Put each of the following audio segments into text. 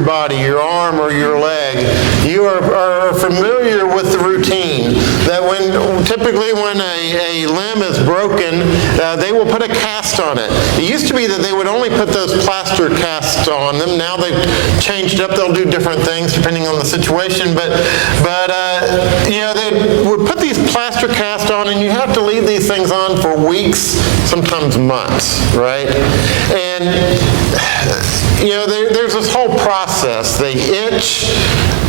your body, your arm or your leg, you are familiar with the routine. That typically when a limb is broken, they will put a cast on it. It used to be that they would only put those plaster casts on them. Now they've changed up. They'll do different things depending on the situation. But they would put these plaster casts on, and you have to leave these things on for weeks, sometimes months, right? And there's this whole process. They itch.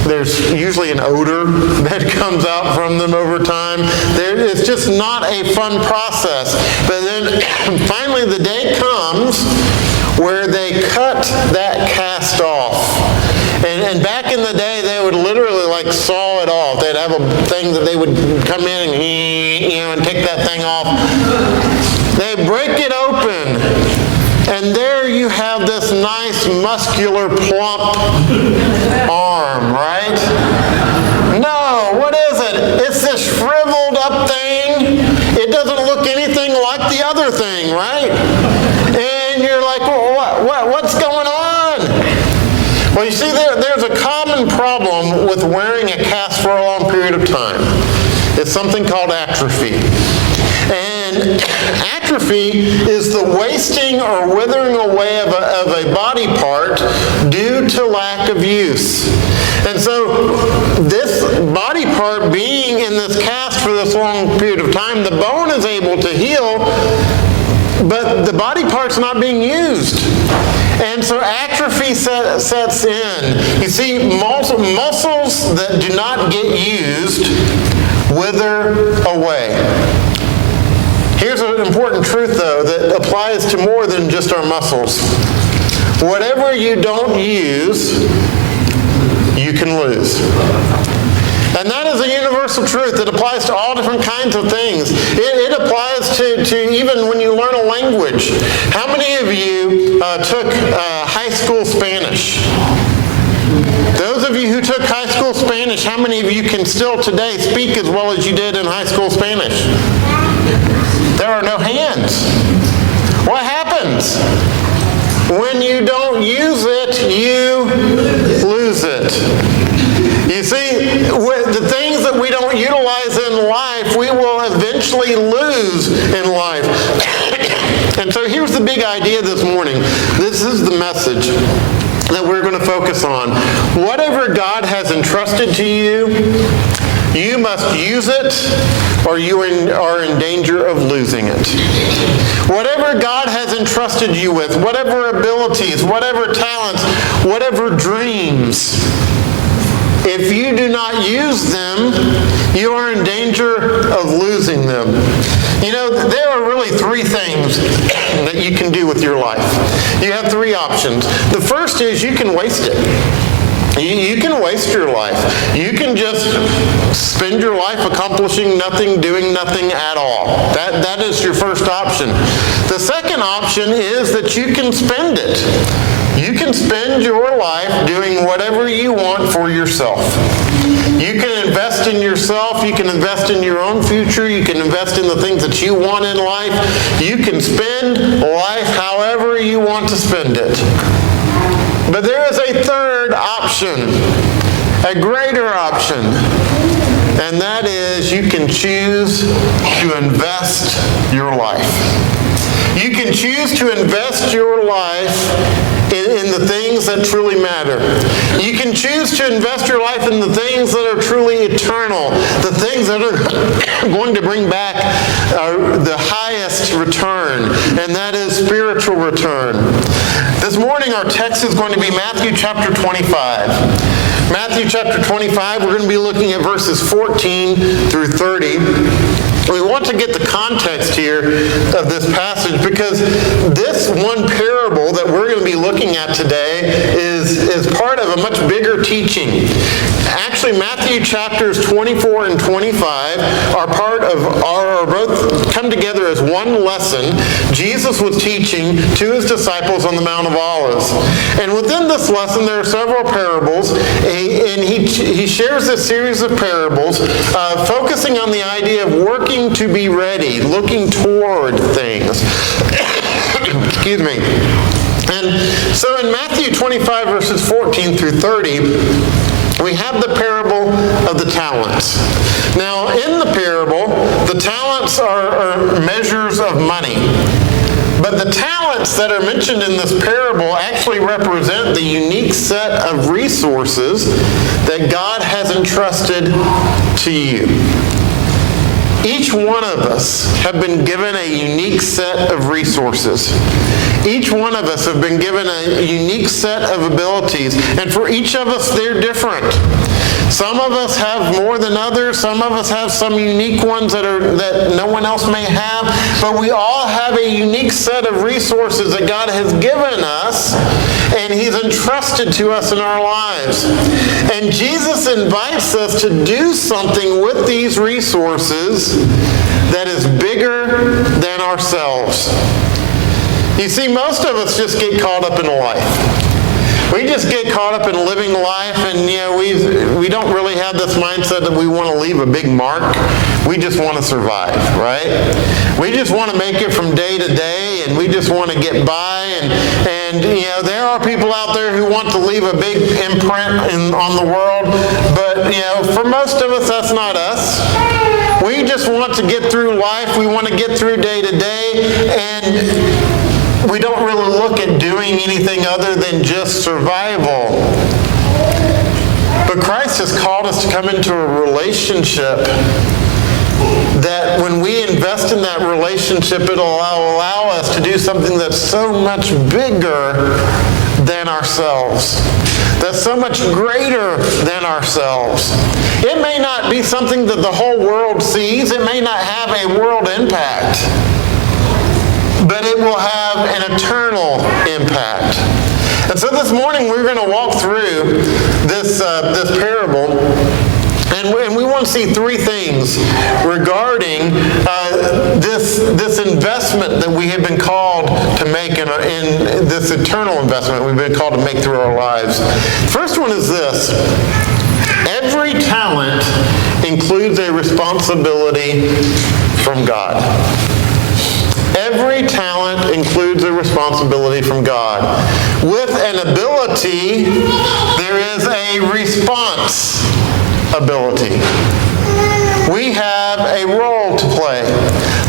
There's usually an odor that comes out from them over time. It's just not a fun process. But then finally the day comes where they cut that cast off. And back in the day, they would literally saw it off. They'd have a thing that they would come in and take that thing off. They break it open, and there you have this nice, muscular, plump arm, right? No, what is it? It's this shriveled up thing. It doesn't look anything like the other thing, right? And you're like, well, what's going on? Well, you see, there's a common problem with wearing a cast for a long period of time. It's something called atrophy. And atrophy is the wasting or withering away of a body part due to lack of use. And so this body part being in this cast for this long period of time, the bone is able to heal, but the body part's not being used. And so atrophy sets in. You see, muscles that do not get used wither away. Here's an important truth, though, that applies to more than just our muscles. Whatever you don't use, you can lose. And that is a universal truth that applies to all different kinds of things. It applies to even when you learn a language. How many of you took high school Spanish? Those of you who took high school Spanish, how many of you can still today speak as well as you did in high school Spanish? There are no hands. What happens? When you don't use it, you lose it. You see, the things that we don't utilize in life, we will eventually lose in life. And so here's the big idea this morning. This is the message that we're going to focus on. Whatever God has entrusted to you, you must use it, or you are in danger of losing it. Whatever God has entrusted you with, whatever abilities, whatever talents, whatever dreams, if you do not use them, you are in danger of losing them. There are really three things that you can do with your life. You have three options. The first is you can waste it. You can waste your life. You can just spend your life accomplishing nothing, doing nothing at all. That is your first option. The second option is that you can spend it. You can spend your life doing whatever you want for yourself. You can invest in yourself. You can invest in your own future. You can invest in the things that you want in life. You can spend life however you want to spend it. But there is a third option, a greater option, and that is you can choose to invest your life. You can choose to invest your life in the things that truly matter. You can choose to invest your life in the things that are truly eternal, the things that are going to bring back the highest return, and that is spiritual return. This morning our text is going to be Matthew chapter 25. Matthew chapter 25, we're going to be looking at verses 14 through 30. We want to get the context here of this passage because this one parable that we're going to be looking at today is part of a much bigger teaching. Actually, Matthew chapters 24 and 25 are both come together as one lesson Jesus was teaching to his disciples on the Mount of Olives. And within this lesson, there are several parables, and he shares this series of parables focusing on the idea of working to be ready, looking toward things. Excuse me. And so in Matthew 25, verses 14 through 30, we have the parable of the talents. Now, in the parable, the talents are measures of money. But the talents that are mentioned in this parable actually represent the unique set of resources that God has entrusted to you. Each one of us have been given a unique set of resources. Each one of us have been given a unique set of abilities, and for each of us, they're different. Some of us have more than others. Some of us have some unique ones that no one else may have. But we all have a unique set of resources that God has given us, and He's entrusted to us in our lives. And Jesus invites us to do something with these resources that is bigger than ourselves. You see, most of us just get caught up in life. We just get caught up in living life, and we don't really have this mindset that we want to leave a big mark. We just want to survive, right? We just want to make it from day to day, and we just want to get by. And there are people out there who want to leave a big imprint on the world, but for most of us, that's not us. We just want to get through life. We want to get through day to day, and we don't really look at doing anything other than just survival. But Christ has called us to come into a relationship that when we invest in that relationship, it'll allow us to do something that's so much bigger than ourselves, that's so much greater than ourselves. It may not be something that the whole world sees. It may not have a world impact, but it will have an eternal impact. And so this morning we're going to walk through this parable, and we want to see three things regarding this investment that we have been called to make in this eternal investment we've been called to make through our lives. First one is this: every talent includes a responsibility from God. Every talent includes a responsibility from God. With an ability, there is a response ability. We have a role to play.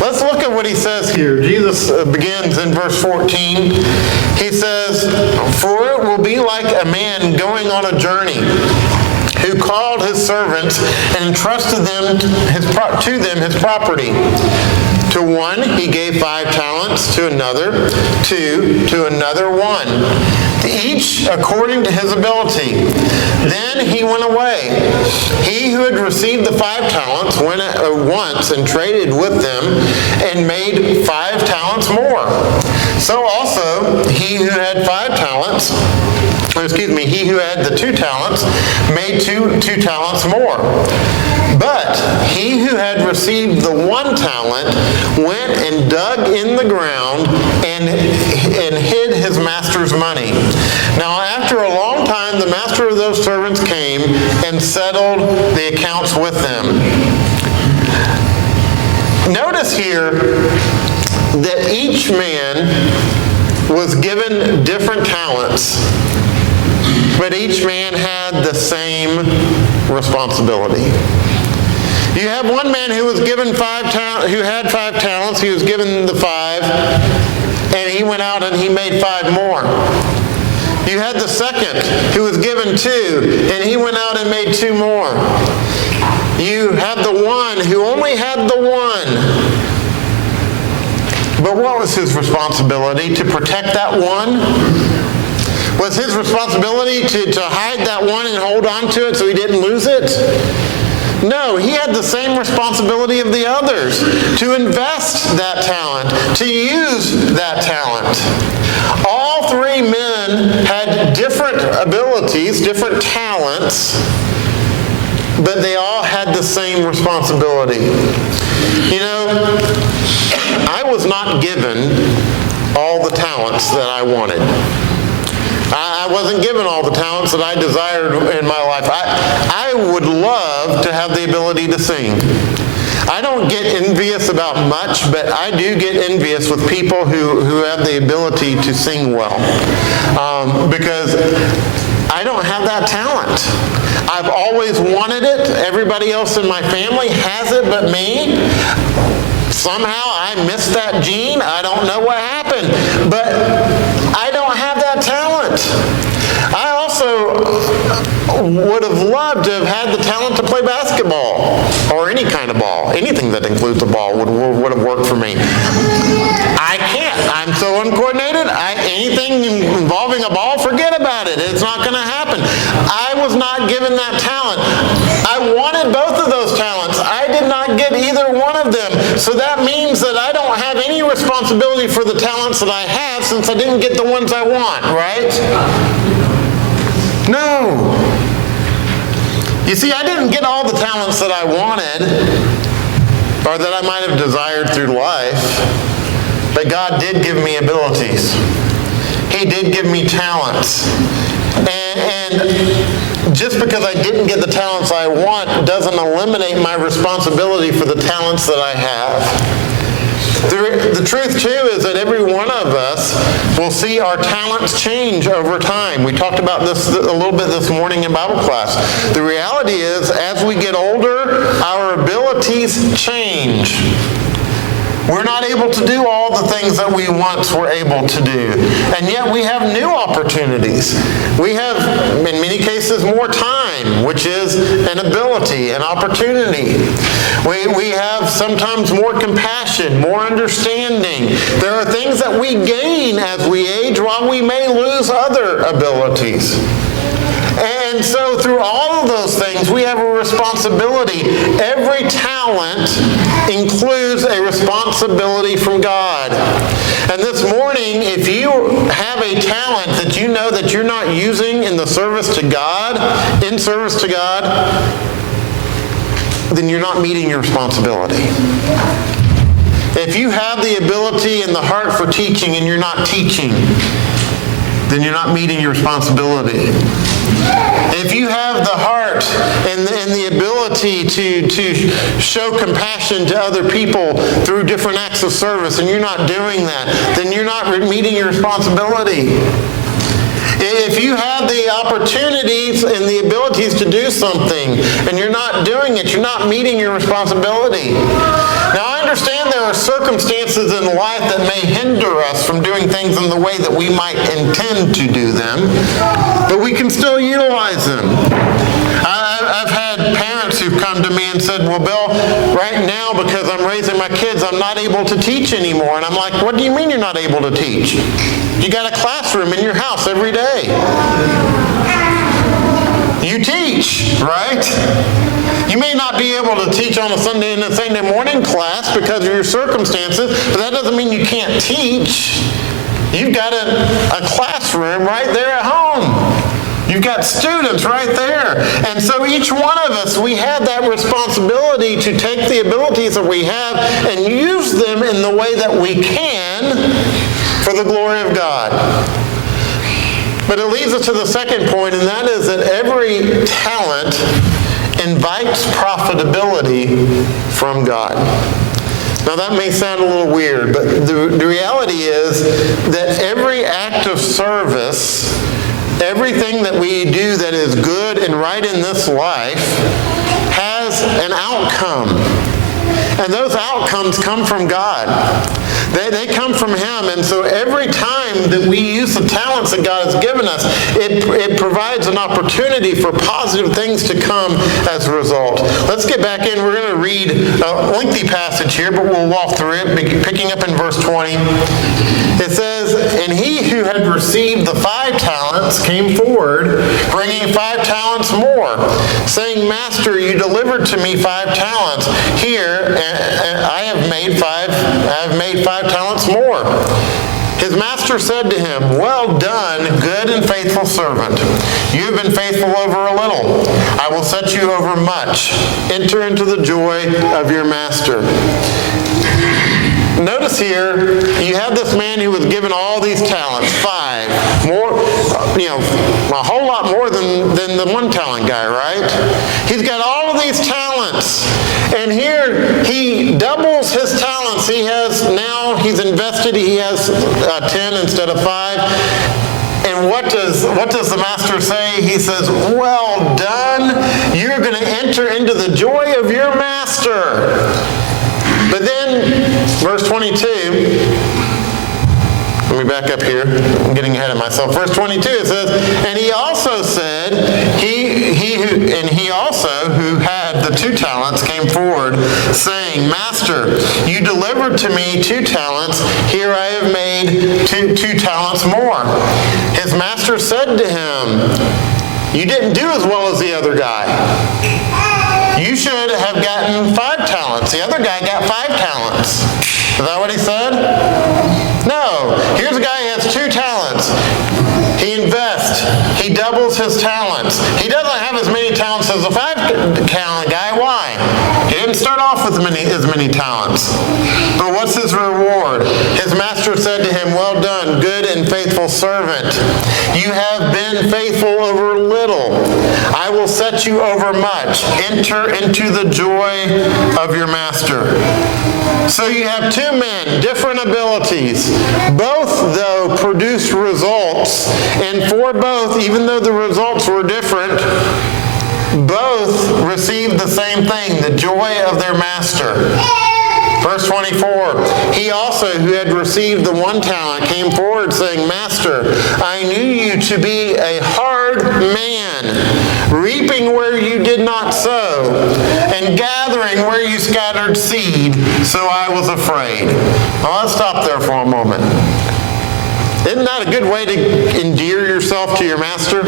Let's look at what he says here. Jesus begins in verse 14. He says, "For it will be like a man going on a journey, who called his servants and entrusted to them his property. To one he gave 5 talents, to another 2, to another 1, each according to his ability. Then he went away. He who had received the 5 talents went at once and traded with them and made 5 talents more. So also he who had he who had the 2 talents made 2 talents more. But he who had received the 1 talent went and dug in the ground and hid his master's money. Now after a long time, the master of those servants came and settled the accounts with them." Notice here that each man was given different talents, but each man had the same responsibility. You have one man who was given who had 5 talents. He was given the 5, and he went out and he made 5 more. You had the second who was given 2, and he went out and made 2 more. You had the one who only had the 1. But what was his responsibility? To protect that 1? Was his responsibility to hide that 1 and hold on to it so he didn't lose it? No, he had the same responsibility of the others, to invest that talent, to use that talent. All 3 men had different abilities, different talents, but they all had the same responsibility. I was not given all the talents that I wanted. I wasn't given all the talents that I desired in my life. I would love to have the ability to sing. I don't get envious about much, but I do get envious with people who have the ability to sing well. Because I don't have that talent. I've always wanted it. Everybody else in my family has it but me. Somehow I missed that gene. I don't know what happened. But I don't have that talent. I also would have loved to have had the talent to play basketball or any kind of ball. Anything that includes a ball would have worked for me. I can't. I'm so uncoordinated. Anything involving a ball, forget about it. It's not going to happen. I was not given that talent. I wanted both of those talents. I did not get either one of them. So that means that I don't have any responsibility for the talents that I have since I didn't get the ones I want, right? No. You see, I didn't get all the talents that I wanted or that I might have desired through life. But God did give me abilities. He did give me talents. And just because I didn't get the talents I want doesn't eliminate my responsibility for the talents that I have. The truth, too, is that every one of us will see our talents change over time. We talked about this a little bit this morning in Bible class. The reality is, as we get older, our abilities change. We're not able to do all the things that we once were able to do. And yet we have new opportunities. We have, in many cases, more time, which is an ability, an opportunity. We have sometimes more compassion, more understanding. There are things that we gain as we age while we may lose other abilities. And so through all of those things, we have a responsibility. Every talent includes a responsibility from God. And this morning, if you have a talent that you know that you're not using in the service to God, then you're not meeting your responsibility. If you have the ability and the heart for teaching and you're not teaching, then you're not meeting your responsibility. If you have the heart and the ability to show compassion to other people through different acts of service and you're not doing that, then you're not meeting your responsibility. If you have the opportunities and the abilities to do something and you're not doing it, you're not meeting your responsibility. Now, I understand there are circumstances in life that may hinder us from doing things in the way that we might intend to do them, but we can still utilize them. I've had parents who've come to me and said, well, Bill, right now, because I'm raising my kids, I'm not able to teach anymore. And I'm like, what do you mean you're not able to teach? You got a classroom in your house every day. You teach, right? You may not be able to teach on a Sunday in a Sunday morning class because of your circumstances, but that doesn't mean you can't teach. You've got a classroom right there at home. You've got students right there. And so each one of us, we have that responsibility to take the abilities that we have and use them in the way that we can for the glory of God. But it leads us to the second point, and that is that every talent invites profitability from God. Now that may sound a little weird, but the reality is that every act of service, everything that we do that is good and right in this life has an outcome. And those outcomes come from God. They come from Him. And so every time that we use the talents that God has given us, it provides an opportunity for positive things to come as a result. Let's get back in. We're going to read a lengthy passage here, but we'll walk through it, picking up in verse 20. It says, and he who had received the 5 talents came forward, bringing 5 talents more, saying, Master, you delivered to me 5 talents. Here, I have made 5 talents more. His master said to him, well done, good and faithful servant. You have been faithful over a little. I will set you over much. Enter into the joy of your master. Notice here, you have this man who was given all these talents, 5. More, a whole lot more than the 1 talent guy, right? He's got all of these talents. And here, he does the master say? He says, well done. You're going to enter into the joy of your master. But then, verse 22, let me back up here. I'm getting ahead of myself. Verse 22, it says, and he also said, he also who had the 2 talents came forward, saying, Master, you delivered to me 2 talents. Here I have made 2 talents more. His master said to him, you didn't do as well as the other guy. You should have gotten 5 talents. The other guy got 5 talents. Is that what he said? No. Here's a guy who has 2 talents. He invests. He doubles his talents. He doesn't have as many talents as the 5-talent guy. Why? He didn't start off with as many talents. But what's his reward? His master said to him, well done, good and faithful servant. You have been faithful over little. I will set you over much. Enter into the joy of your master. So you have 2 men, different abilities. Both, though, produced results. And for both, even though the results were different, both received the same thing, the joy of their master. Verse 24, he also who had received the 1 talent came forward saying, Master, I knew you to be a hard man, reaping where you did not sow, and gathering where you scattered seed, so I was afraid. Now let's stop there for a moment. Isn't that a good way to endear yourself to your master?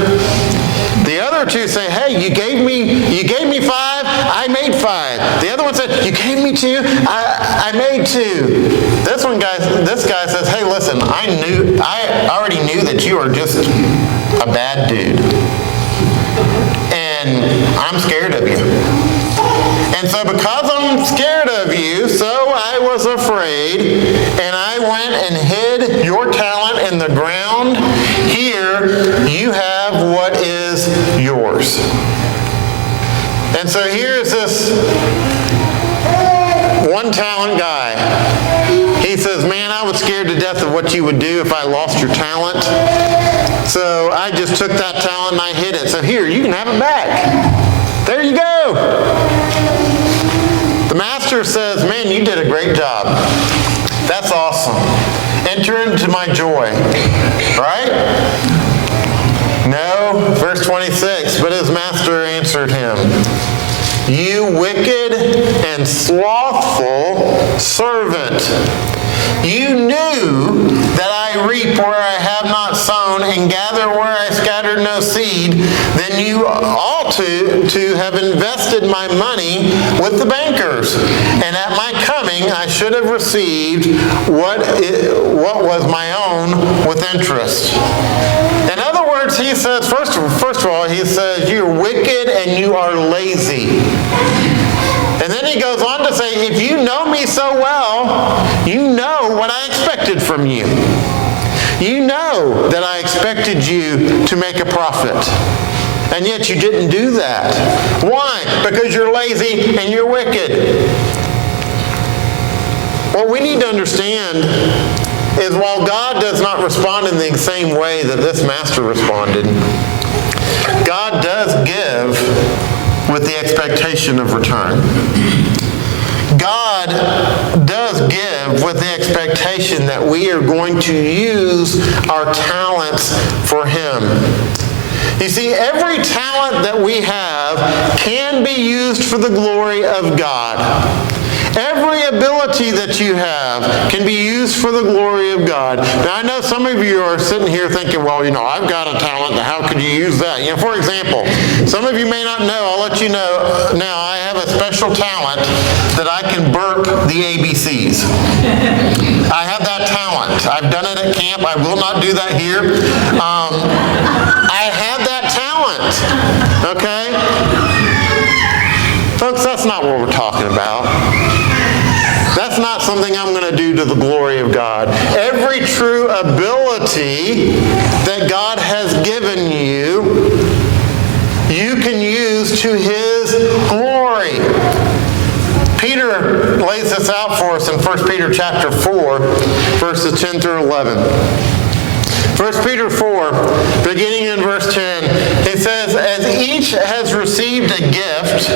The other 2 say, hey, you gave me 5, I made 5. The other one said, you gave me 2, I made 2. This guy says, hey, listen, I already knew that you are just a bad dude. And I'm scared of you. And so because I'm scared of you, so I was afraid, and I went and hid your talent in the ground. Here you have what is yours. And so here's this 1-talent guy. He says, man, I was scared to death of what you would do if I lost your talent. So I just took that talent and I hid it. So here, you can have it back. There you go. The master says, man, you did a great job. That's awesome. Enter into my joy. Right? No. Verse 26, but his master answered him, you wicked and slothful servant. You knew that I reap where I have not sown and gather where I scattered no seed. Then you ought to have invested my money with the bankers. And at my coming I should have received what was my own with interest. In other words, he says, first of all, he says, you're wicked and you are lazy. And then he goes on to say, if you know me so well, you know what I expected from you. You know that I expected you to make a profit. And yet you didn't do that. Why? Because you're lazy and you're wicked. What we need to understand is while God does not respond in the same way that this master responded, God does give with the expectation of return. God does give with the expectation that we are going to use our talents for Him. You see, every talent that we have can be used for the glory of God. Every ability that you have can be used for the glory of God. Now, I know some of you are sitting here thinking, well, I've got a talent. How could you use that? For example, some of you may not know. I'll let you know now. I have a special talent that I can burp the ABCs. I have that talent. I've done it at camp. I will not do that here. I have that talent. Okay? Folks, that's not what we're talking about. That's not something I'm going to do to the glory of God. Every true ability that God has given you, you can use to His glory. Peter lays this out for us in 1 Peter chapter 4, verses 10 through 11. 1 Peter 4, beginning in verse 10, it says, "As each has received a gift,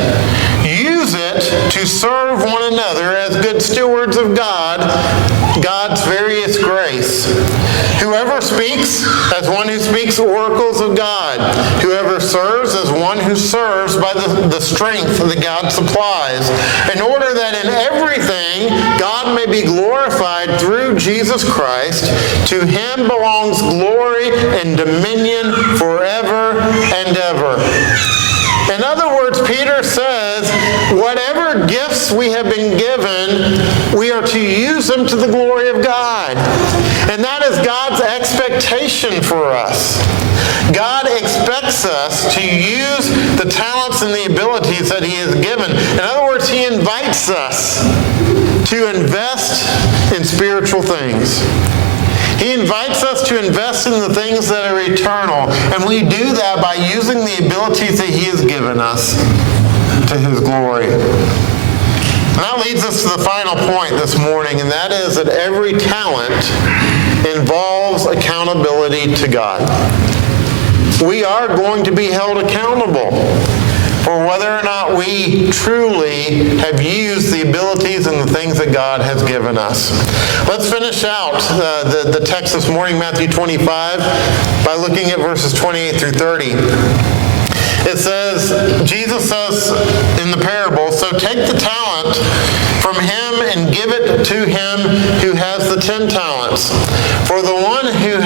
use it to serve one another as good stewards of God's various grace. Whoever speaks, as one who speaks oracles of God. Whoever serves, as one who serves by the strength that God supplies, in order that in everything God may be glorified through Jesus Christ. To him belongs glory and dominion forever and ever." In other words, Peter says, whatever gifts we have been given, we are to use them to the glory of God. And that is God's expectation for us. God expects us to use the talents and the abilities that he has given. In other words, he invites us to invest in spiritual things. He invites us to invest in the things that are eternal, and we do that by using the abilities that he has given us to his glory. And that leads us to the final point this morning, and that is that every talent involves accountability to God. We are going to be held accountable for whether or not we truly have used the abilities and the things that God has given us. Let's finish out the text this morning, Matthew 25, by looking at verses 28 through 30. It says, Jesus says in the parable, "So take the talent from him and give it to him who has the 10 talents. For the one who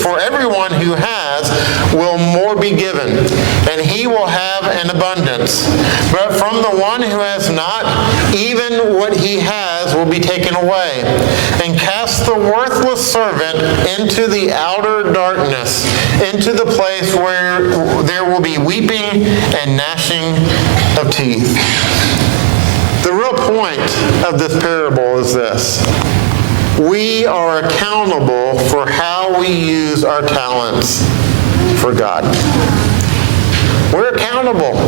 for everyone who has will more be given, and he will have an abundance. But from the one who has not, even what he has will be taken away. And cast the worthless servant into the outer darkness, into the place where there will be weeping and gnashing of teeth." The real point of this parable is this: we are accountable for how we use our talents for God. We're accountable.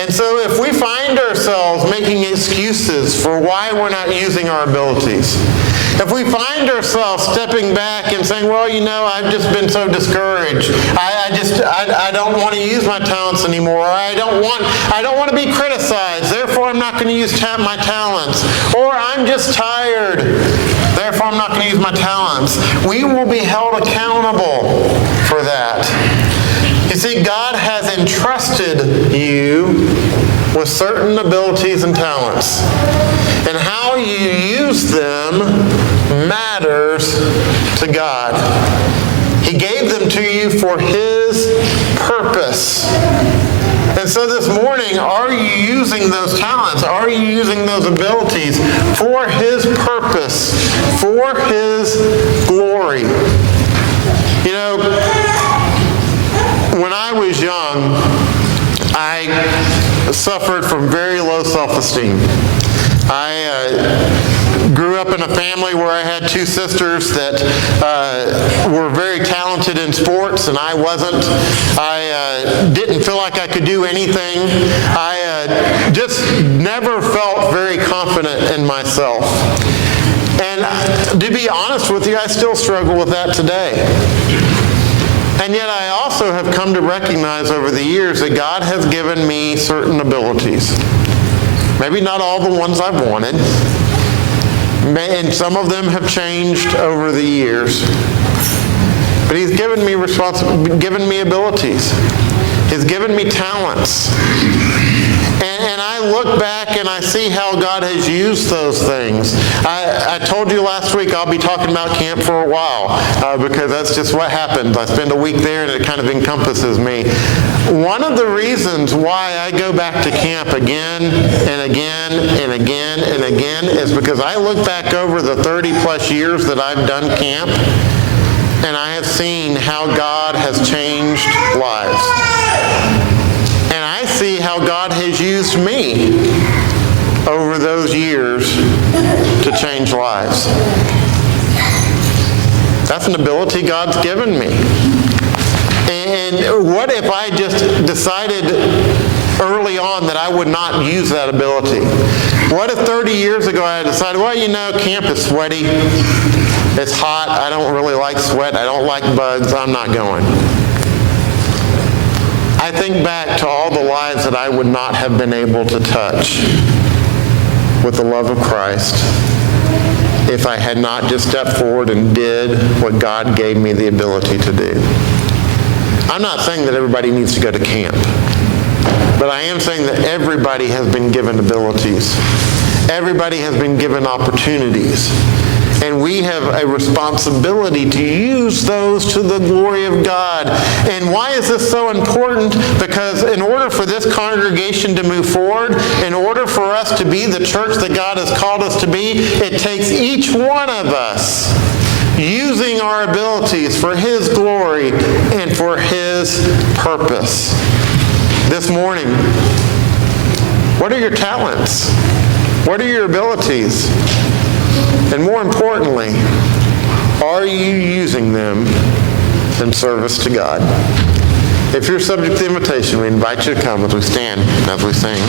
And so if we find ourselves making excuses for why we're not using our abilities, if we find ourselves stepping back and saying, "Well, I've just been so discouraged. I don't want to use my talents anymore. I don't want to be criticized. Therefore, I'm not going to use my talents." Or, "I'm just tired. Therefore, I'm not going to use my talents." We will be held accountable for that. You see, God has entrusted you with certain abilities and talents. And how you use them matters to God. He gave them to you for his purpose. And so this morning, are you using those talents? Are you using those abilities for his purpose, for his glory? When I was young, I suffered from very low self-esteem. I grew up in a family where I had 2 sisters that were very talented in sports, and I wasn't. I didn't feel like I could do anything. I just never felt very confident in myself. And to be honest with you, I still struggle with that today. And yet I also have come to recognize over the years that God has given me certain abilities. Maybe not all the ones I've wanted. And some of them have changed over the years. But he's given me abilities. He's given me talents. And I look back and I see how God has used those things. I told you last week I'll be talking about camp for a while because that's just what happens. I spend a week there and it kind of encompasses me. One of the reasons why I go back to camp again and again and again and again is because I look back over the 30 plus years that I've done camp, and I have seen how God has changed lives. And I see how God has used me over those years to change lives. That's an ability God's given me. And what if I just decided early on that I would not use that ability? What if 30 years ago I decided, well, camp is sweaty. It's hot. I don't really like sweat. I don't like bugs. I'm not going. I think back to all the lives that I would not have been able to touch with the love of Christ if I had not just stepped forward and did what God gave me the ability to do. I'm not saying that everybody needs to go to camp, but I am saying that everybody has been given abilities. Everybody has been given opportunities. And we have a responsibility to use those to the glory of God. And why is this so important? Because in order for this congregation to move forward, in order for us to be the church that God has called us to be, it takes each one of us using our abilities for His glory and for His purpose. This morning, what are your talents? What are your abilities? And more importantly, are you using them in service to God? If you're subject to the invitation, we invite you to come as we stand, as we sing.